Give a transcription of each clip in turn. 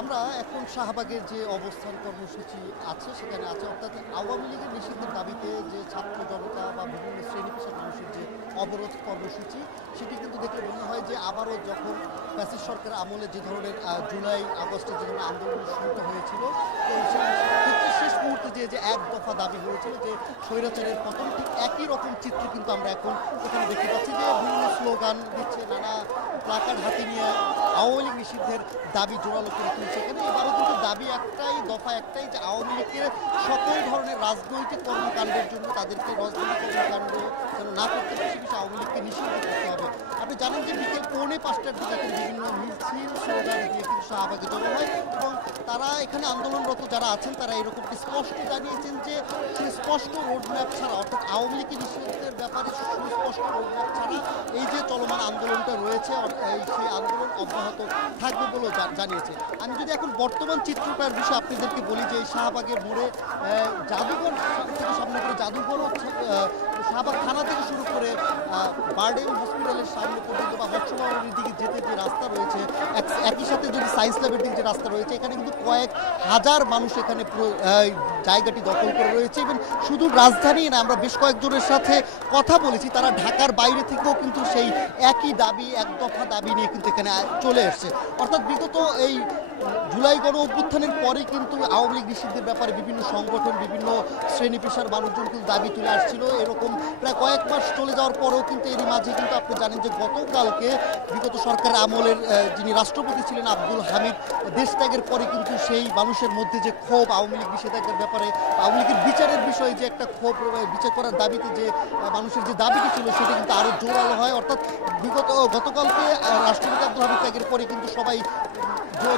আমরা এখন শাহবাগের যে অবস্থান কর্মসূচি আছে সেখানে আছে, অর্থাৎ আওয়ামী লীগের নিষিদ্ধের দাবিতে যে ছাত্র জনতা বা বিভিন্ন শ্রেণী পেশার মানুষের যে অবরোধ কর্মসূচি, সেটি কিন্তু দেখলে মনে হয় যে আবারও যখন ফ্যাসিস্ট সরকারের আমলে যে ধরনের জুলাই আগস্টে যে ধরনের আন্দোলন শুরু হয়েছিল, তো সেই ক্ষেত্রে শেষ মুহূর্তে যে এক দফা দাবি হয়েছিল যে স্বৈরাচারের পতন, ঠিক একই রকম চিত্র কিন্তু আমরা এখন এখানে দেখতে পাচ্ছি যে বিভিন্ন স্লোগান দিচ্ছে, নানা প্লাকার্ড হাতে নিয়ে আওয়ামী লীগ নিষিদ্ধের দাবি জোরালো করে তুলছে। এখানে এবারও কিন্তু দাবি একটাই, দফা একটাই, যে আওয়ামী লীগের সকল ধরনের রাজনৈতিক কর্মকাণ্ডের জন্য তাদেরকে রাজনৈতিক কর্মকাণ্ড যেন না করতে পারে, সে বিষয়ে আওয়ামী লীগকে নিষিদ্ধ করতে হবে। আপনি জানেন যে বিকেল 4:45টার দিকে বিভিন্ন মিছিল স্লোগান দিয়ে কিন্তু শাহবাগে জড়ো হয় এবং তারা এখানে আন্দোলনরত যারা আছেন তারা এরকম স্পষ্ট জানিয়েছেন যে সুস্পষ্ট রোডম্যাপ ছাড়া, অর্থাৎ আওয়ামী লীগের নিষিদ্ধের ব্যাপারে সুস্পষ্ট রোডম্যাপ ছাড়া এই যে চলমান আন্দোলনটা রয়েছে সেই আন্দোলন অব্যাহত থাকবে বলেও জানিয়েছে। আমি যদি এখন বর্তমান চিত্রটার বিষয়ে আপনাদেরকে বলি যে শাহবাগের মোড়ে জাদুঘর থেকে সামনে করে জাদুঘরও, শাহবাগ থানা থেকে শুরু করে বারডেম হসপিটালের সামনে পর্যন্ত বা মৎস্য ভবনের দিকে যেতে যে রাস্তা রয়েছে, একই সাথে যদি সায়েন্স ল্যাবের দিকে যে রাস্তা রয়েছে, এখানে কিন্তু কয়েক হাজার মানুষ এখানে পুরো জায়গাটি দখল করে রয়েছে। এবং শুধু রাজধানী না, আমরা বেশ কয়েকজনের সাথে কথা বলেছি, তারা ঢাকার বাইরে থেকেও কিন্তু সেই একই দাবি, এক দফা দাবি নিয়ে কিন্তু এখানে চলে এসছে। অর্থাৎ বিগত এই জুলাই গণ অভ্যুত্থানের পরে কিন্তু আওয়ামী লীগ নিষিদ্ধের ব্যাপারে বিভিন্ন সংগঠন, বিভিন্ন শ্রেণী পেশার মানুষজন কিন্তু দাবি তুলে আসছিল। এরকম প্রায় কয়েক মাস চলে যাওয়ার পরেও কিন্তু এরই মাঝে কিন্তু আপনি জানেন যে গতকালকে বিগত সরকারের আমলের যিনি রাষ্ট্রপতি ছিলেন আব্দুল হামিদ দেশ ত্যাগের পরে কিন্তু সেই মানুষের মধ্যে যে ক্ষোভ আওয়ামী লীগ নিষেধাজ্ঞার ব্যাপারে, আওয়ামী লীগের বিচারের বিষয়ে যে একটা ক্ষোভ, বিচার করার দাবিতে যে মানুষের যে দাবিটি ছিল সেটা কিন্তু আরও জোরালো হয়। অর্থাৎ গতকালকে রাষ্ট্রপতি আব্দুল হামিদ ত্যাগের পরে কিন্তু সবাই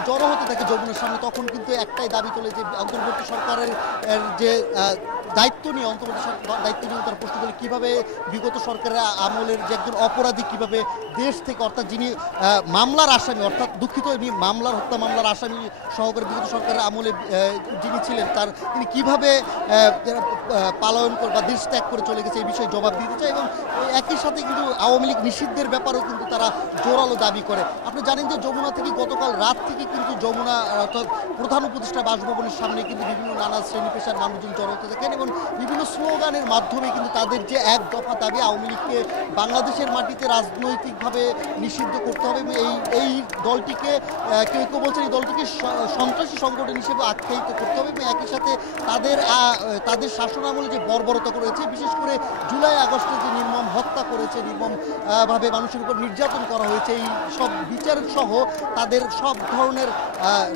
জড়ো হতে থাকে যমুনার সামনে, তখন কিন্তু একটাই দাবি তোলে যে অন্তর্বর্তী সরকারের যে দায়িত্ব নিয়ে, অন্তর্বর্তী সরকার দায়িত্ব নিয়ে তারা প্রশ্ন করে কীভাবে বিগত সরকারের আমলের যে একজন অপরাধী কীভাবে দেশ থেকে, অর্থাৎ যিনি মামলার আসামি, অর্থাৎ দুঃখিত হত্যা মামলার আসামি সহকারে বিগত সরকারের আমলে যিনি ছিলেন, তিনি কীভাবে পালায়ন করে বা দেশ ত্যাগ করে চলে গেছে, এই বিষয়ে জবাব দিতে চায়। এবং একই সাথে কিন্তু আওয়ামী লীগ নিষিদ্ধের ব্যাপারেও কিন্তু তারা জোরালো দাবি করে। আপনি জানেন যে যমুনা থেকে গতকাল রাত থেকে কিন্তু যমুনা অর্থাৎ প্রধান উপদেষ্টা বাসভবনের সামনে কিন্তু বিভিন্ন নানা শ্রেণী পেশার মানুষজন জড়ো হতে থাকেন এবং বিভিন্ন স্লোগানের মাধ্যমে কিন্তু তাদের যে এক দফা দাবি আওয়ামী লীগকে বাংলাদেশের মাটিতে রাজনৈতিকভাবে নিষিদ্ধ করতে হবে এবং এই দলটিকে কেউ কেউ বলছেন এই দলটিকে সন্ত্রাসী সংগঠন হিসেবে আখ্যায়িত করতে হবে এবং একই সাথে তাদের শাসনামলে যে বর্বরতা করেছে, বিশেষ করে জুলাই আগস্টে যে নির্মম হত্যা করেছে, নির্মমভাবে মানুষের উপর নির্যাতন করা হয়েছে, এই সব বিচার সহ তাদের সব ধরনের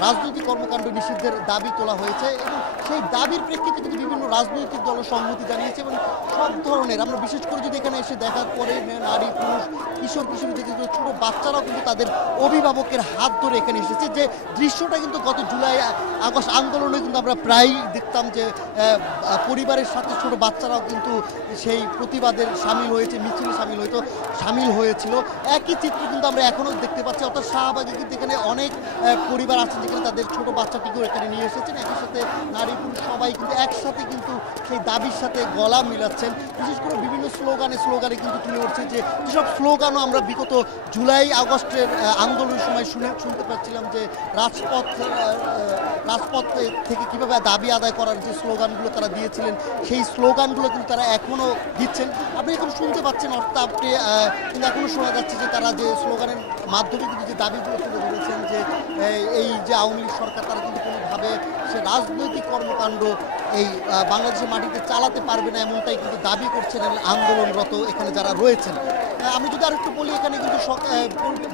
রাজনৈতিক কর্মকাণ্ড নিষিদ্ধের দাবি তোলা হয়েছে এবং সেই দাবির প্রেক্ষিতে কিন্তু বিভিন্ন রাজনৈতিক দল সংহতি জানিয়েছে এবং সব ধরনের, আমরা বিশেষ করে যদি এখানে এসে দেখার পরে নারী, পুরুষ, কিশোরী থেকে ছোট বাচ্চারাও কিন্তু তাদের অভিভাবকের হাত ধরে এখানে এসেছে। যে দৃশ্যটা কিন্তু গত জুলাই আগস্ট আন্দোলনে কিন্তু আমরা প্রায়ই দেখতাম যে পরিবারের সাথে ছোট বাচ্চারাও কিন্তু সেই প্রতিবাদের সামিল হয়েছিল। একই চিত্র কিন্তু আমরা এখনও দেখতে পাচ্ছি। অর্থাৎ শাহবাগে কিন্তু এখানে অনেক পরিবার আছেন যেখানে তাদের ছোট বাচ্চাটিকেও এখানে নিয়ে এসেছেন, একই সাথে নারী পুরুষ সবাই কিন্তু একসাথে কিন্তু সেই দাবির সাথে গলা মিলাচ্ছেন। বিশেষ করে বিভিন্ন স্লোগানে কিন্তু তুলে উঠছে যেসব স্লোগানও আমরা বিগত জুলাই আগস্টের আন্দোলনের সময় শুনতে পাচ্ছিলাম যে রাজপথ থেকে কীভাবে দাবি আদায় করার যে স্লোগানগুলো তারা দিয়েছিলেন, সেই স্লোগানগুলো কিন্তু তারা এখনও দিচ্ছেন। আপনি এখন শুনতে পাচ্ছেন, অর্থাৎ আপনি কিন্তু এখনও শোনা যাচ্ছে যে তারা যে স্লোগানের মাধ্যমে কিন্তু যে দাবিগুলো তুলে ধরেছেন যে এই যে আওয়ামী লীগ সরকার তারা কিন্তু কোনোভাবে সে রাজনৈতিক কর্মকাণ্ড এই বাংলাদেশের মাটিতে চালাতে পারবে না, এমনটাই কিন্তু দাবি করছেন আন্দোলনরত এখানে যারা রয়েছেন। আমি যদি আর একটু বলি, এখানে কিন্তু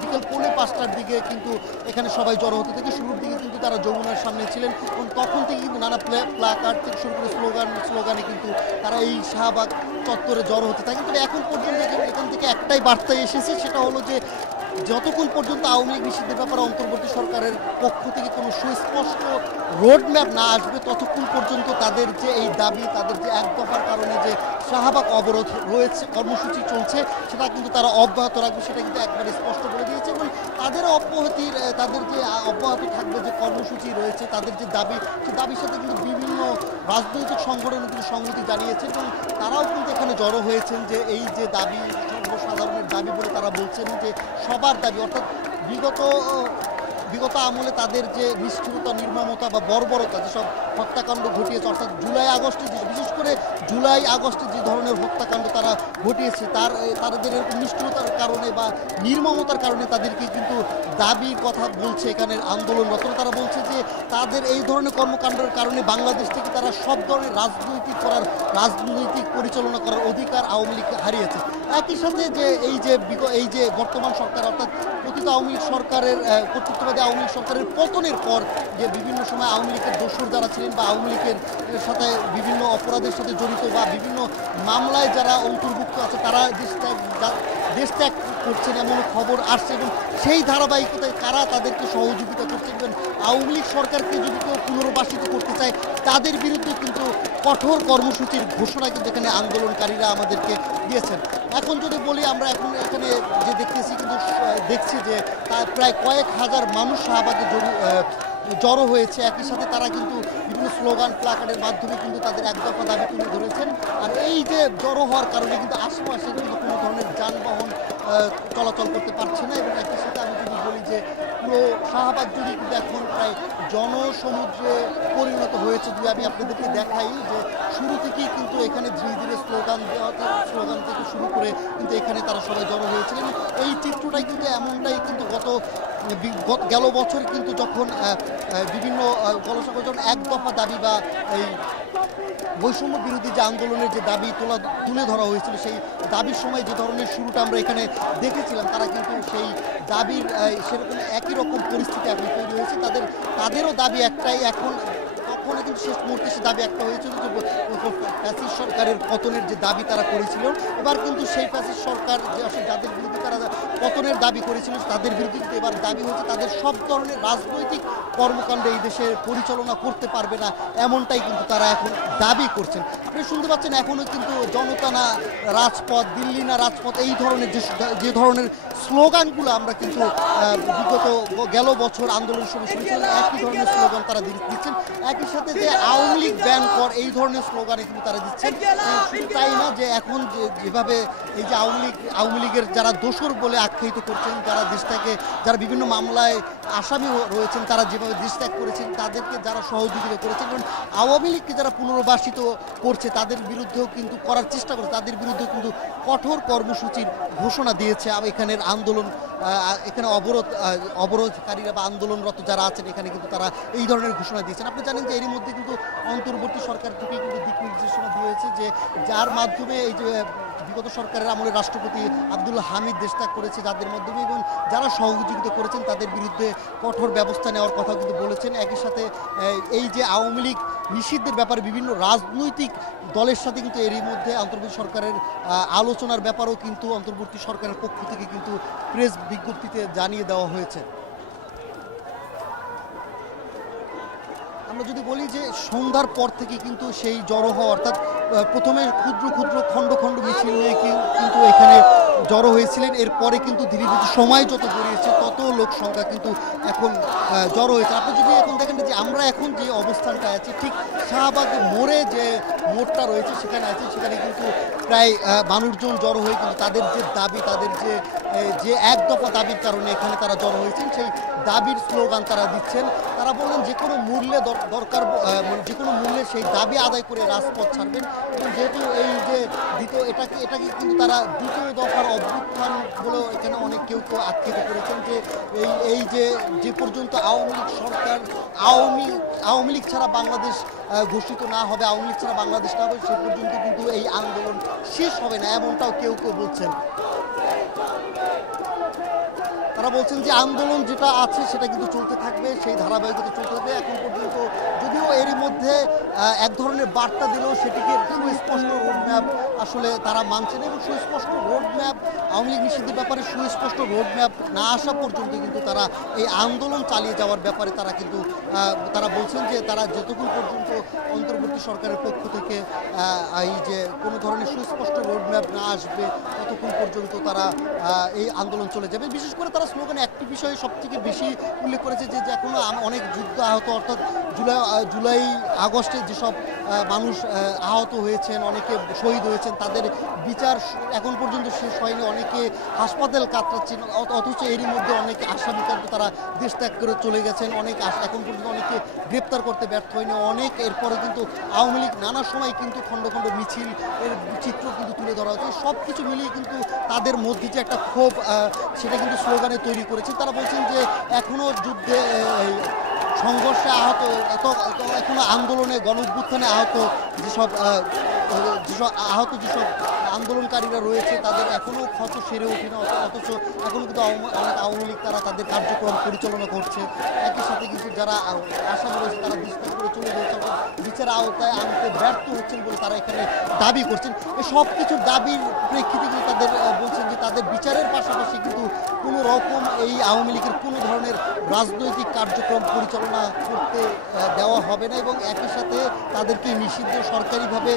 বিকেল 4:45টার দিকে কিন্তু এখানে সবাই জড়ো হতে থেকে শুরুর দিকে কিন্তু তারা যমুনার সামনে ছিলেন এবং তখন থেকে কিন্তু নানা প্লাকার্ড থেকে শুরু করে স্লোগানে কিন্তু তারা এই শাহবাগ চত্বরে জড়ো হতে থাকে। তবে এখন পর্যন্ত এখান থেকে একটাই বার্তা এসেছে, সেটা হলো যে যতক্ষণ পর্যন্ত আওয়ামী লীগ নিষিদ্ধের ব্যাপারে অন্তর্বর্তী সরকারের পক্ষ থেকে কোনো সুস্পষ্ট রোডম্যাপ না আসবে, ততক্ষণ পর্যন্ত তাদের যে এই দাবি, তাদের যে এক দফার কারণে যে শাহবাগ অবরোধ রয়েছে, কর্মসূচি চলছে, সেটা কিন্তু তারা অব্যাহত রাখবে, সেটা কিন্তু একবারে স্পষ্ট বলে দিয়েছে। এবং তাদের যে অব্যাহত থাকবে যে কর্মসূচি রয়েছে, তাদের যে দাবি, সেই দাবির সাথে কিন্তু বিভিন্ন রাজনৈতিক সংগঠন কিন্তু সংহতি জানিয়েছে এবং তারাও কিন্তু এখানে জড়ো হয়েছেন যে এই যে দাবি সর্বসাধারণের দাবি বলে তারা বলছেন যে সবার দাবি, অর্থাৎ বিগত বিগত আমলে তাদের যে নিষ্ঠুরতা, নির্মমতা বা বর্বরতা, যেসব হত্যাকাণ্ড ঘটিয়েছে, অর্থাৎ জুলাই আগস্টে বিশেষ করে জুলাই আগস্টে যে ধরনের হত্যাকাণ্ড তারা ঘটিয়েছে, তাদের নিষ্ঠুরতার কারণে বা নির্মমতার কারণে তাদেরকে কিন্তু দাবির কথা বলছে এখানের আন্দোলনরত। তারা বলছে যে তাদের এই ধরনের কর্মকাণ্ডের কারণে বাংলাদেশ থেকে তারা সব ধরনের রাজনৈতিক পরিচালনা করার অধিকার আওয়ামী লীগ হারিয়েছে। একই সাথে যে এই যে বর্তমান সরকার, অর্থাৎ পতিত আওয়ামী লীগ সরকারের কর্তৃত্ববাদী আওয়ামী লীগ সরকারের পতনের পর যে বিভিন্ন সময় আওয়ামী লীগের দোসর যারা ছিলেন বা আওয়ামী লীগের সাথে বিভিন্ন অপরাধের সাথে জড়িত বা বিভিন্ন মামলায় যারা অন্তর্ভুক্ত আছে, তারা দেশ ত্যাগ করছেন এমন খবর আসছে, এবং সেই ধারাবাহিকতায় কারা তাদেরকে সহযোগিতা করছে। এবং আওয়ামী লীগ সরকারকে যদি কেউ পুনর্বাসিত করতে চায়, তাদের বিরুদ্ধে কিন্তু কঠোর কর্মসূচির ঘোষণা কিন্তু এখানে আন্দোলনকারীরা আমাদেরকে দিয়েছেন। এখন যদি বলি, আমরা এখন এখানে যে দেখছি যে প্রায় কয়েক হাজার মানুষ শাহবাগে জড়ো হয়েছে। একই সাথে তারা কিন্তু বিভিন্ন স্লোগান, প্লাকার্ডের মাধ্যমে কিন্তু তাদের এক দফা দাবি তুলে ধরেছেন। আর এই যে জড়ো হওয়ার কারণে কিন্তু আশেপাশে কিন্তু কোনো ধরনের যানবাহন চলাচল করতে পারছে না। এবং একই সাথে আমি যদি বলি যে পুরো শাহবাগ জুড়ে কিন্তু এখন প্রায় জনসমুদ্রে পরিণত হয়েছে। যদি আমি আপনাদেরকে দেখাই যে শুরু থেকেই কিন্তু এখানে ধীরে ধীরে স্লোগান থেকে শুরু করে কিন্তু এখানে তারা সবাই জড়ো হয়েছিলেন। এই চিত্রটাই কিন্তু এমনটাই কিন্তু গেল বছর কিন্তু যখন বিভিন্ন গণসংগঠন এক দফা দাবি বা এই বৈষম্য বিরোধী যে আন্দোলনের যে দাবি তুলে ধরা হয়েছিল, সেই দাবির সময় যে ধরনের শুরুটা আমরা এখানে দেখেছিলাম, তারা কিন্তু সেই দাবির সেরকম একই রকম পরিস্থিতি এখন তৈরি হয়েছে। তাদেরও দাবি একটাই, এখন তখন কিন্তু শেষ মুহূর্তে সে দাবি একটা হয়েছিল যে ফ্যাসিস্ট সরকারের পতনের যে দাবি তারা করেছিল, এবার কিন্তু সেই ফ্যাসিস্ট সরকার যে আসলে যাদের বিরুদ্ধে তারা পতনের দাবি করেছিল, তাদের বিরুদ্ধে কিন্তু এবার দাবি হচ্ছে তাদের সব ধরনের রাজনৈতিক কর্মকাণ্ড এই দেশে পরিচালনা করতে পারবে না, এমনটাই কিন্তু তারা এখন দাবি করছেন। আপনি শুনতে পাচ্ছেন এখনও কিন্তু জনতা না রাজপথ, দিল্লি না রাজপথ, এই ধরনের যে ধরনের স্লোগানগুলো আমরা কিন্তু বিগত গেল বছর আন্দোলনের সময় শুনেছিলাম, একই ধরনের স্লোগান তারা দিচ্ছেন। একই সাথে যে আওয়ামী লীগ ব্যান কর, এই ধরনের স্লোগানে কিন্তু তারা দিচ্ছেন। শুধু তাই না, যে এখন যেভাবে এই যে আওয়ামী লীগের যারা দোসর বলে আখ্যায়িত করছেন, যারা বিভিন্ন মামলায় আসামি রয়েছেন, তারা যেভাবে দেশ ত্যাগ করেছেন, তাদেরকে যারা সহযোগিতা করেছেন, এবং আওয়ামী লীগকে যারা পুনর্বাসিত করছে তাদের বিরুদ্ধেও কিন্তু করার চেষ্টা করছে, তাদের বিরুদ্ধেও কিন্তু কঠোর কর্মসূচির ঘোষণা দিয়েছে এখানের আন্দোলন। এখানে অবরোধকারীরা বা আন্দোলনরত যারা আছেন, এখানে কিন্তু তারা এই ধরনের ঘোষণা দিয়েছেন। আপনি জানেন যে এরই মধ্যে কিন্তু অন্তর্বর্তী সরকার থেকে কিন্তু দিক নির্দেশনা দিয়েছে, যে যার মাধ্যমে এই যে বিগত সরকারের আমলে রাষ্ট্রপতি আব্দুল হামিদ দেশ ত্যাগ করেছে, যাদের মাধ্যমে এবং যারা সহযোগিতা করেছেন তাদের বিরুদ্ধে কঠোর ব্যবস্থা নেওয়ার কথা কিন্তু বলেছেন। একই সাথে এই যে আওয়ামী লীগ নিষিদ্ধের ব্যাপারে বিভিন্ন রাজনৈতিক দলের সাথে কিন্তু এরই মধ্যে অন্তর্বর্তী সরকারের আলোচনার ব্যাপারেও কিন্তু অন্তর্বর্তী সরকারের পক্ষ থেকে কিন্তু প্রেস বিজ্ঞপ্তিতে জানিয়ে দেওয়া হয়েছে। আমরা যদি বলি যে সন্ধ্যার পর থেকে কিন্তু সেই জড়ো হওয়া, অর্থাৎ প্রথমে ক্ষুদ্র ক্ষুদ্র খণ্ড খণ্ড মিছিল নিয়ে কিন্তু এখানে জড়ো হয়েছিলেন, এরপরে কিন্তু ধীরে ধীরে সময় যত গড়িয়েছে তত লোক সংখ্যা কিন্তু এখন জড়ো হয়েছে। আপনি যদি এখন দেখেন যে আমরা এখন যে অবস্থানটা আছি, ঠিক শাহবাগ মোড়ে যে মোড়টা রয়েছে সেখানে আছে, সেখানে কিন্তু প্রায় মানুষজন জড়ো হয়ে কিন্তু তাদের যে দাবি, তাদের যে এক দফা দাবির কারণে এখানে তারা জড়ো হয়েছেন, সেই দাবির স্লোগান তারা দিচ্ছেন। তারা বললেন যে কোনো মূল্যে যে কোনো মূল্যে সেই দাবি আদায় করে রাজপথ ছাড়বেন। এবং যেহেতু এই যে এটাকে কিন্তু তারা দ্বিতীয় দফার অভ্যুত্থান বলেও এখানে অনেক কেউ আখ্যায়িত করেছেন, যে এই যে পর্যন্ত আওয়ামী লীগ সরকার আওয়ামী লীগ ছাড়া বাংলাদেশ ঘোষিত না হবে, আওয়ামী লীগ ছাড়া বাংলাদেশ না হবে, সে পর্যন্ত কিন্তু এই আন্দোলন শেষ হবে না, এমনটাও কেউ বলছেন। তারা বলছেন যে আন্দোলন যেটা আছে সেটা কিন্তু চলতে থাকবে, সেই ধারাবাহিকতা চলতে থাকবে। এখন পর্যন্ত যদিও এরই মধ্যে এক ধরনের বার্তা দিলেও সেটিকে সুস্পষ্ট রোডম্যাপ আসলে তারা মানছেন, এবং সুস্পষ্ট রোডম্যাপ আওয়ামী লীগ নিষিদ্ধের ব্যাপারে সুস্পষ্ট রোডম্যাপ না আসা পর্যন্ত কিন্তু তারা এই আন্দোলন চালিয়ে যাওয়ার ব্যাপারে তারা বলছেন যে তারা যতক্ষণ পর্যন্ত অন্তর্বর্তী সরকারের পক্ষ থেকে এই যে কোনো ধরনের সুস্পষ্ট রোডম্যাপ না আসবে ততক্ষণ পর্যন্ত তারা এই আন্দোলন চলে যাবে। বিশেষ করে তারা স্লোগানে একটি বিষয় সবথেকে বেশি উল্লেখ করেছে, যে এখনো অনেক যুদ্ধ আহত, অর্থাৎ জুলাই আগস্টে যেসব মানুষ আহত হয়েছেন, অনেকে শহীদ হয়েছেন, করছেন, তাদের বিচার এখন পর্যন্ত শেষ হয়নি, অনেকে হাসপাতাল কাটাচ্ছেন, অথচ এরই মধ্যে অনেকে আসামি কিন্তু তারা দেশ ত্যাগ করে চলে গেছেন, অনেক এখন পর্যন্ত অনেকে গ্রেপ্তার করতে ব্যর্থ হয়নি, অনেক এরপরে কিন্তু আওয়ামী লীগ নানা সময় কিন্তু খণ্ড খণ্ড মিছিল এর চিত্র কিন্তু তুলে ধরা হচ্ছে। সব কিছু মিলিয়ে কিন্তু তাদের মধ্যে যে একটা ক্ষোভ সেটা কিন্তু স্লোগানে তৈরি করেছে। তারা বলছেন যে এখনও যুদ্ধে সংঘর্ষে আহত এখনো আন্দোলনে গণ অভ্যুত্থানে যেসব যেসব আন্দোলনকারীরা রয়েছে তাদের এখনও ক্ষত সেরে ওঠে না, অথচ এখনও কিন্তু অনেক আওয়ামী লীগ তারা তাদের কার্যক্রম পরিচালনা করছে। একই সাথে কিন্তু যারা আসামি রয়েছে তারা বিস্তার করে চলে যাচ্ছে, বিচার আওতায় আনতে ব্যর্থ হচ্ছেন বলে তারা এখানে দাবি করছেন। এই সব কিছুর দাবির প্রেক্ষিতে কিন্তু তাদের বলছেন যে তাদের বিচারের পাশাপাশি কিন্তু কোনো রকম এই আওয়ামী লীগের কোনো ধরনের রাজনৈতিক কার্যক্রম পরিচালনা করতে দেওয়া হবে না এবং একই সাথে তাদেরকে নিষিদ্ধ সরকারিভাবে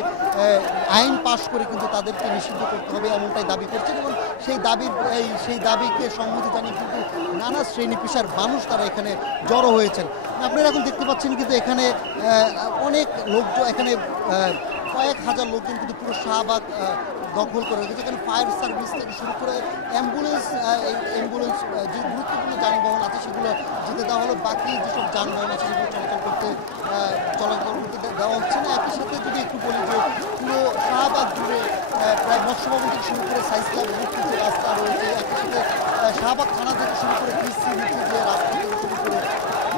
আইন পাশ করে কিন্তু তাদেরকে নিষিদ্ধ করতে হবে এমনটাই দাবি করছেন এবং সেই দাবিকে সম্মতি জানিয়ে কিন্তু নানা শ্রেণী পেশার মানুষ তারা এখানে জড়ো হয়েছেন। আপনারা এখন দেখতে পাচ্ছেন কিন্তু এখানে অনেক লোকজন, এখানে কয়েক হাজার লোকজন কিন্তু পুরো শাহবাগ দখল করে রেখেছে। এখানে ফায়ার সার্ভিস থেকে শুরু করে অ্যাম্বুলেন্স যে গুরুত্বপূর্ণ যানবাহন আছে সেগুলো যেতে দেওয়া হলো, বাকি যেসব যানবাহন আছে সেগুলো চলাচল করতে দেওয়া হচ্ছে না। একই সাথে যদি একটু বলি যে পুরো শাহবাগ জুড়ে প্রায় মৎস্য ভবন থেকে শুরু করে সাইজ ক্লাব যে রাস্তা রয়েছে, একই সাথে শাহবাগ থানা থেকে শুরু করে পিসি যে রাস্তা থেকে শুরু করে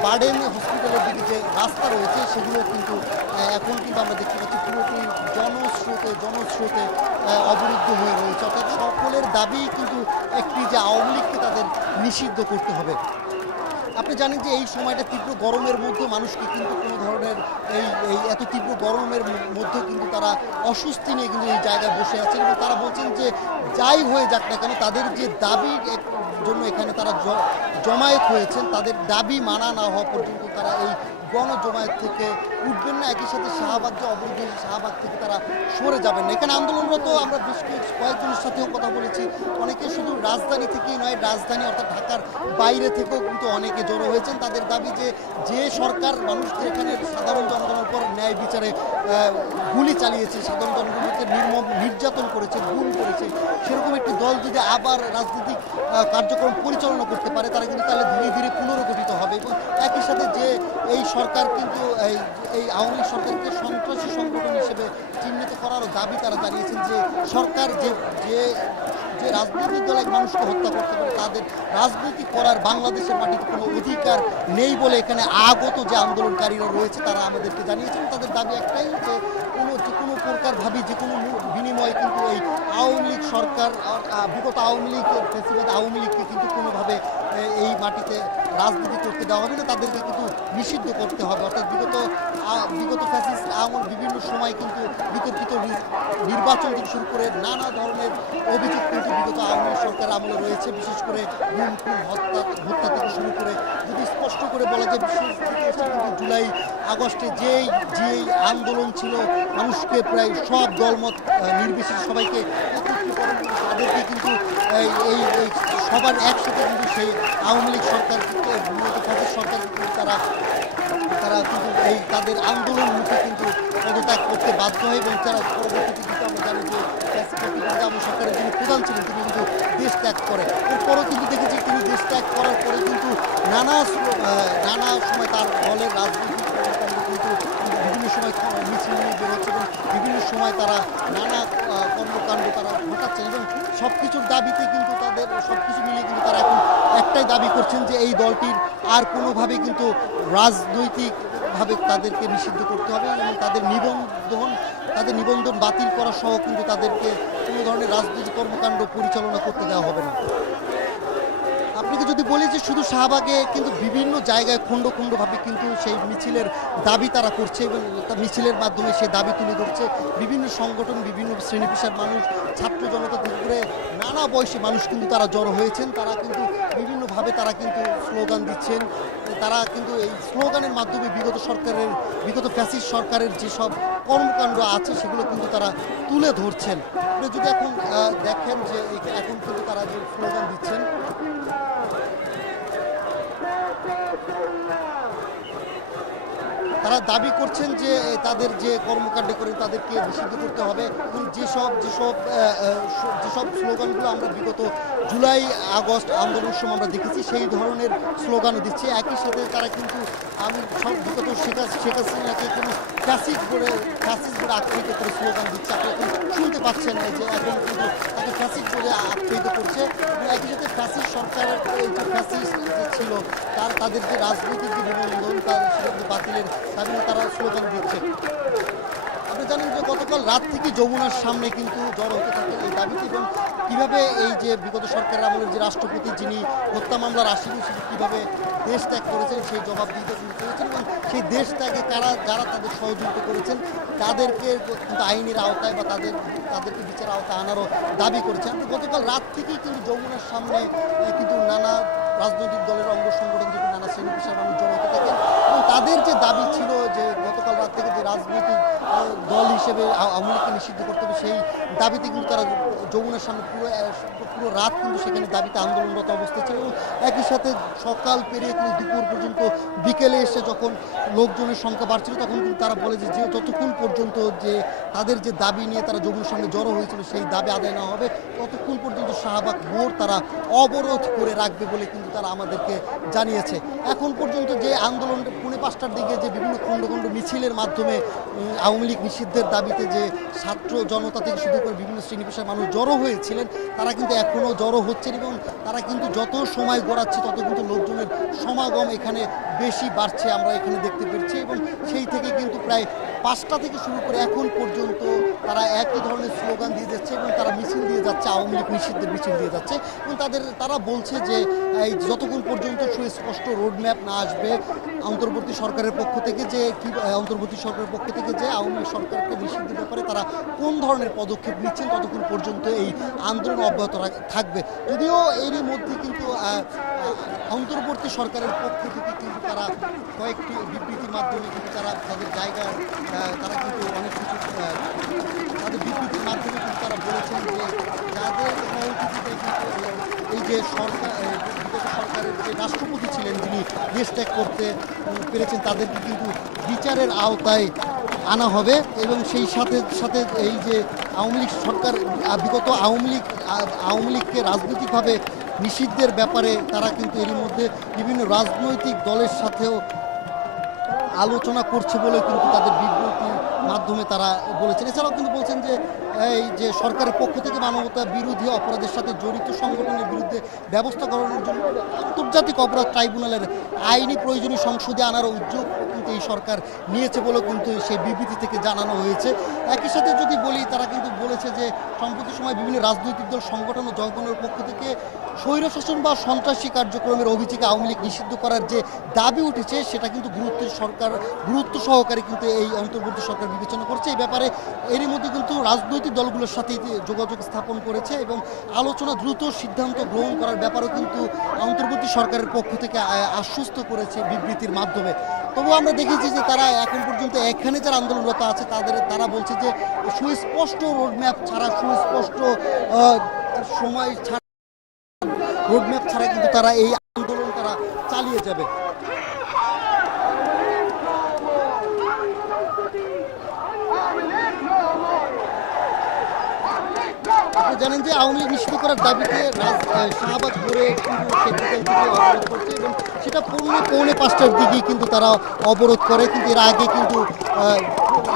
বার্ডেন হসপিটালের দিকে যে রাস্তা রয়েছে সেগুলো কিন্তু এখন কিন্তু আমরা দেখতে পাচ্ছি পুরোপুরি জনস্রোতে অবরুদ্ধ হয়ে রয়েছে। অর্থাৎ সকলের দাবি কিন্তু একটি যে আওয়ামী লীগকে তাদের নিষিদ্ধ করতে হবে। আপনি জানেন যে এই সময়টা তীব্র গরমের মধ্যে মানুষকে কিন্তু কোনো ধরনের এই এত তীব্র গরমের মধ্যে কিন্তু তারা অস্বস্তি নিয়ে কিন্তু এই জায়গায় বসে আছেন এবং তারা বলছেন যে যাই হয়ে যাক না কেন তাদের যে দাবির জন্য এখানে তারা জমায়েত হয়েছেন, তাদের দাবি মানা না হওয়া পর্যন্ত তারা এই গণজমায়েত থেকে উঠবেন না। একই সাথে শাহবাগ যে অবরোধ হয়েছে শাহবাগ থেকে তারা সরে যাবেন না। এখানে আন্দোলনরত আমরা বেশ কয়েকজনের সাথেও কথা বলেছি, অনেকে শুধু রাজধানী থেকেই নয়, রাজধানী অর্থাৎ ঢাকার বাইরে থেকেও কিন্তু অনেকে জড়ো হয়েছেন। তাদের দাবি যে সরকার মানুষদের এখানে সাধারণ জনগণের উপর ন্যায় বিচারে গুলি চালিয়েছে, সাধারণ জনগণকে নির্মম নির্যাতন করেছে, গুম করেছে, সেরকম একটি দল যদি আবার রাজনৈতিক কার্যক্রম পরিচালনা করতে পারে তারা কিন্তু তাহলে ধীরে ধীরে পুনর্গঠিত হবে এবং একই সাথে যে এই সরকার কিন্তু এই আওয়ামী লীগ সরকারকে সন্ত্রাসী সংগঠন হিসেবে চিহ্নিত করারও দাবি তারা জানিয়েছেন। যে সরকার যে রাজনৈতিক দল এক মানুষকে হত্যা করতে পারে তাদের রাজনীতি করার বাংলাদেশের মাটিতে কোনো অধিকার নেই বলে এখানে আগত যে আন্দোলনকারীরা রয়েছে তারা আমাদেরকে জানিয়েছেন। তাদের দাবি একটাই যে কোনো প্রকারভাবে যে কোনো বিনিময়ে কিন্তু এই আওয়ামী লীগ সরকার বিগত আওয়ামী লীগ ফেসিবাদ আওয়ামী লীগকে কিন্তু কোনোভাবে এই মাটিতে রাজনীতি করতে দেওয়া হবে না, তাদেরকে কিন্তু নিষিদ্ধ করতে হবে। অর্থাৎ বিগত ফ্যাসিস্ট আমল বিভিন্ন সময় কিন্তু বিতর্কিত নির্বাচন থেকে শুরু করে নানা ধরনের অভিযোগ কিন্তু বিগত আওয়ামী লীগ সরকারের আমলে রয়েছে, বিশেষ করে গুম খুন হত্যা থেকে শুরু করে যদি স্পষ্ট করে বলা যায় বিশেষ কিন্তু জুলাই আগস্টে যেই আন্দোলন ছিল মানুষকে প্রায় সব দলমত নির্বিশেষে সবাইকে একত্রীকরণ তাদেরকে কিন্তু এই সবার একসাথে কিন্তু সেই আওয়ামী লীগ সরকার সরকার কিন্তু তারা কিন্তু তাদের আন্দোলনমুখী কিন্তু পদত্যাগ করতে বাধ্য হয় এবং তারা পরবর্তীতে কিন্তু আমরা জানি যে সরকারের যিনি প্রধান ছিলেন তিনি কিন্তু দেশ ত্যাগ করে। এরপরও কিন্তু দেখেছি তিনি দেশ ত্যাগ করার পরে কিন্তু নানা সময় তার দলের রাজনৈতিক কিন্তু বিভিন্ন সময় মিছিল নিয়ে বেরোচ্ছে এবং বিভিন্ন সময় তারা নানা কর্মকাণ্ড তারা ঘটাচ্ছেন এবং সব কিছুর দাবিতে কিন্তু তাদের সব কিছু মিলিয়ে কিন্তু তারা এখন একটাই দাবি করছেন যে এই দলটির আর কোনোভাবে কিন্তু রাজনৈতিকভাবে তাদেরকে নিষিদ্ধ করতে হবে এবং তাদের নিবন্ধন বাতিল করা সহ কিন্তু তাদেরকে কোনো ধরনের রাজনৈতিক কর্মকাণ্ড পরিচালনা করতে দেওয়া হবে না। আপনাকে যদি বলি যে শুধু শাহবাগে কিন্তু বিভিন্ন জায়গায় খণ্ডভাবে কিন্তু সেই মিছিলের দাবি তারা করছে এবং মিছিলের মাধ্যমে সেই দাবি তুলে ধরছে বিভিন্ন সংগঠন, বিভিন্ন শ্রেণী পেশার মানুষ, ছাত্র জনতা থেকে করে নানা বয়সী মানুষ কিন্তু তারা জড়ো হয়েছেন। তারা কিন্তু বিভিন্নভাবে তারা কিন্তু স্লোগান দিচ্ছেন, তারা কিন্তু এই স্লোগানের মাধ্যমে বিগত ফ্যাসিস্ট সরকারের যেসব কর্মকাণ্ড আছে সেগুলো কিন্তু তারা তুলে ধরছেন। আপনি যদি এখন দেখেন যে এখন কিন্তু তারা যে স্লোগান দিচ্ছেন তারা দাবি করছেন যে তাদের যে কর্মকাণ্ড করে তাদেরকে নিষিদ্ধ করতে হবে এবং যেসব স্লোগানগুলো আমরা বিগত জুলাই আগস্ট আন্দোলনের সময় আমরা দেখেছি সেই ধরনের স্লোগানও দিচ্ছে। একই সাথে তারা কিন্তু বিগত শেখ হাসিনাকে কোনো ফ্যাসিস্ট বলে আখ্যায়িত করে স্লোগান দিচ্ছে। আপনি এখন শুনতে পাচ্ছেন যে এখন কিন্তু তাকে ফ্যাসিস্ট বলে আখ্যায়িত করছে এবং একই সাথে ফ্যাসিস্ট সরকার এই যে ফ্যাসিস্ট যে ছিল তাদের যে রাজনৈতিক যে নিবন্ধন সেটা কিন্তু বাতিলের দাবি তারা স্লোগান দিচ্ছে। আপনি জানেন যে গতকাল রাত থেকে যমুনার সামনে কিন্তু জড়ো হতে থাকে এই দাবিটি এবং কীভাবে এই যে বিগত সরকারের আমলের যে রাষ্ট্রপতি যিনি হত্যা মামলার আসামি সেটি কীভাবে দেশ ত্যাগ করেছেন সেই জবাবদিহিতা তিনি করেছেন এবং সেই দেশ ত্যাগে যারা তাদের সহযোগিতা করেছেন তাদেরকে কিন্তু আইনের আওতায় বা তাদেরকে বিচারের আওতায় আনারও দাবি করেছেন। গতকাল রাত থেকেই কিন্তু যমুনার সামনে কিন্তু নানা রাজনৈতিক দলের অঙ্গ সংগঠন থেকে নানা শ্রেণী পেশার মানুষ জড়ো হতে থাকেন এবং তাদের যে দাবি ছিল যে গতকাল রাত থেকে যে রাজনৈতিক দল হিসেবে আওয়ামী লীগকে নিষিদ্ধ করতে হবে সেই দাবিতে কিন্তু তারা যমুনার সামনে পুরো রাত কিন্তু সেখানে দাবিতে আন্দোলনরত অবস্থায় ছিল এবং একই সাথে সকাল পেরিয়ে কিন্তু দুপুর পর্যন্ত বিকেলে এসে যখন লোকজনের সংখ্যা বাড়ছিল তখন কিন্তু তারা বলে যে যতক্ষণ পর্যন্ত যে তাদের যে দাবি নিয়ে তারা যমুনার সামনে জড়ো হয়েছিল সেই দাবি আদায় না হবে ততক্ষণ পর্যন্ত শাহবাগ মোড় তারা অবরোধ করে রাখবে বলে কিন্তু তারা আমাদেরকে জানিয়েছে। এখন পর্যন্ত যে আন্দোলন 5:30টার দিকে যে বিভিন্ন খণ্ড খণ্ড মিছিলের মাধ্যমে আওয়ামী লীগ নিষিদ্ধের দাবিতে যে ছাত্র জনতা থেকে শুরু করে বিভিন্ন শ্রেণী পেশার মানুষ জড়ো হয়েছিলেন তারা কিন্তু এখনও জড়ো হচ্ছেন এবং তারা কিন্তু যত সময় গড়াচ্ছে তত কিন্তু লোকজনের সমাগম এখানে বেশি বাড়ছে আমরা এখানে দেখতে পেরেছি এবং সেই থেকে কিন্তু প্রায় 5টা থেকে শুরু করে এখন পর্যন্ত তারা একই ধরনের স্লোগান দিয়ে যাচ্ছে এবং তারা মিছিল দিয়ে যাচ্ছে আওয়ামী লীগ নিষিদ্ধের মিছিল দিয়ে যাচ্ছে এবং তারা বলছে যে এই যতক্ষণ পর্যন্ত সুস্পষ্ট রোডম্যাপ না আসবে অন্তর্বর্তী সরকারের পক্ষ থেকে যে আওয়ামী লীগ সরকারকে নিষিদ্ধের ব্যাপারে তারা কোন ধরনের পদক্ষেপ নিচ্ছেন ততক্ষণ পর্যন্ত এই আন্দোলন অব্যাহত থাকবে। যদিও এরই মধ্যে কিন্তু অন্তর্বর্তী সরকারের পক্ষ থেকে কিন্তু তারা কয়েকটি বিবৃতির মাধ্যমে কিন্তু তারা তাদের জায়গায় তারা কিন্তু অনেক কিছু তাদের বিবৃতির মাধ্যমে কিন্তু তারা বলেছেন যে যাদের সহযোগিতায় কিন্তু এই যে সরকারের যে রাষ্ট্রপতি ছিলেন যিনি দেশ ত্যাগ করতে পেরেছেন তাদেরকে কিন্তু বিচারের আওতায় আনা হবে এবং সেই সাথে এই যে আওয়ামী লীগ সরকার বিগত আওয়ামী লীগকে রাজনৈতিকভাবে নিষিদ্ধের ব্যাপারে তারা কিন্তু এরই মধ্যে বিভিন্ন রাজনৈতিক দলের সাথেও আলোচনা করছে বলে কিন্তু তাদের বিবৃতির মাধ্যমে তারা বলেছেন। এছাড়াও কিন্তু বলছেন যে এই যে সরকারের পক্ষ থেকে মানবতা বিরোধী অপরাধের সাথে জড়িত সংগঠনের বিরুদ্ধে ব্যবস্থা গ্রহণের জন্য আন্তর্জাতিক অপরাধ ট্রাইব্যুনালের আইনি প্রয়োজনীয় সংসদে আনার উদ্যোগ কিন্তু এই সরকার নিয়েছে বলে কিন্তু সেই বিবৃতি থেকে জানানো হয়েছে। একই সাথে যদি বলি তারা কিন্তু বলেছে যে সম্প্রতি সময় বিভিন্ন রাজনৈতিক দল সংগঠন ও জনগণের পক্ষ থেকে স্বৈরশাসন বা সন্ত্রাসী কার্যক্রমের অভিযোগে আওয়ামী লীগ নিষিদ্ধ করার যে দাবি উঠেছে সেটা কিন্তু গুরুত্ব সহকারে কিন্তু এই অন্তর্বর্তী সরকার বিবেচনা করছে। এই ব্যাপারে এরই মধ্যে কিন্তু রাজনৈতিক দলগুলোর সাথে যোগাযোগ স্থাপন করেছে এবং আলোচনা দ্রুত সিদ্ধান্ত গ্রহণ করার ব্যাপারেও কিন্তু অন্তর্বর্তী সরকারের পক্ষ থেকে আশ্বস্ত করেছে বিবৃতির মাধ্যমে। তবুও আমরা দেখেছি যে তারা এখন পর্যন্ত এখানে যারা আন্দোলনরত আছে তারা বলছে যে সুস্পষ্ট রোডম্যাপ ছাড়া সুস্পষ্ট সময় ছাড়া রোডম্যাপ ছাড়া কিন্তু তারা এই আন্দোলন তারা চালিয়ে যাবে। আপনি জানেন যে আওয়ামী লীগ নিষিদ্ধ করার দাবিতে শাহবাগ মোড়ে কিন্তু অবরোধ করছে এবং সেটা পৌনে 5টার দিকেই কিন্তু তারা অবরোধ করে। কিন্তু এর আগে কিন্তু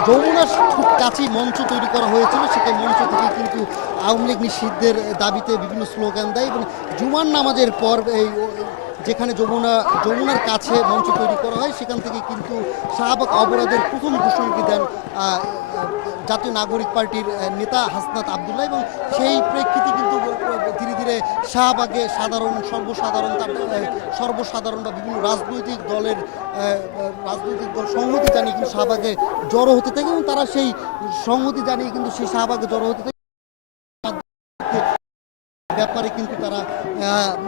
যমুনার খুব কাছেই মঞ্চ তৈরি করা হয়েছিল, সেখানে মঞ্চ থেকে কিন্তু আওয়ামী লীগ নিষিদ্ধের দাবিতে বিভিন্ন স্লোগান দেয় এবং জুমার নামাজের পর এই যেখানে যমুনার কাছে মঞ্চ তৈরি করা হয় সেখান থেকে কিন্তু শাহবাগ অবরোধের প্রথম ঘোষণাটি দেন জাতীয় নাগরিক পার্টির নেতা হাসনাত আবদুল্লাহ এবং সেই প্রেক্ষিতে কিন্তু ধীরে ধীরে শাহবাগে সর্বসাধারণ বা বিভিন্ন রাজনৈতিক দল সংহতি জানিয়ে কিন্তু শাহবাগে জড়ো হতে থাকে এবং তারা সেই সংহতি জানিয়ে কিন্তু সেই শাহবাগে জড়ো হতে থাকে ব্যাপারে কিন্তু তারা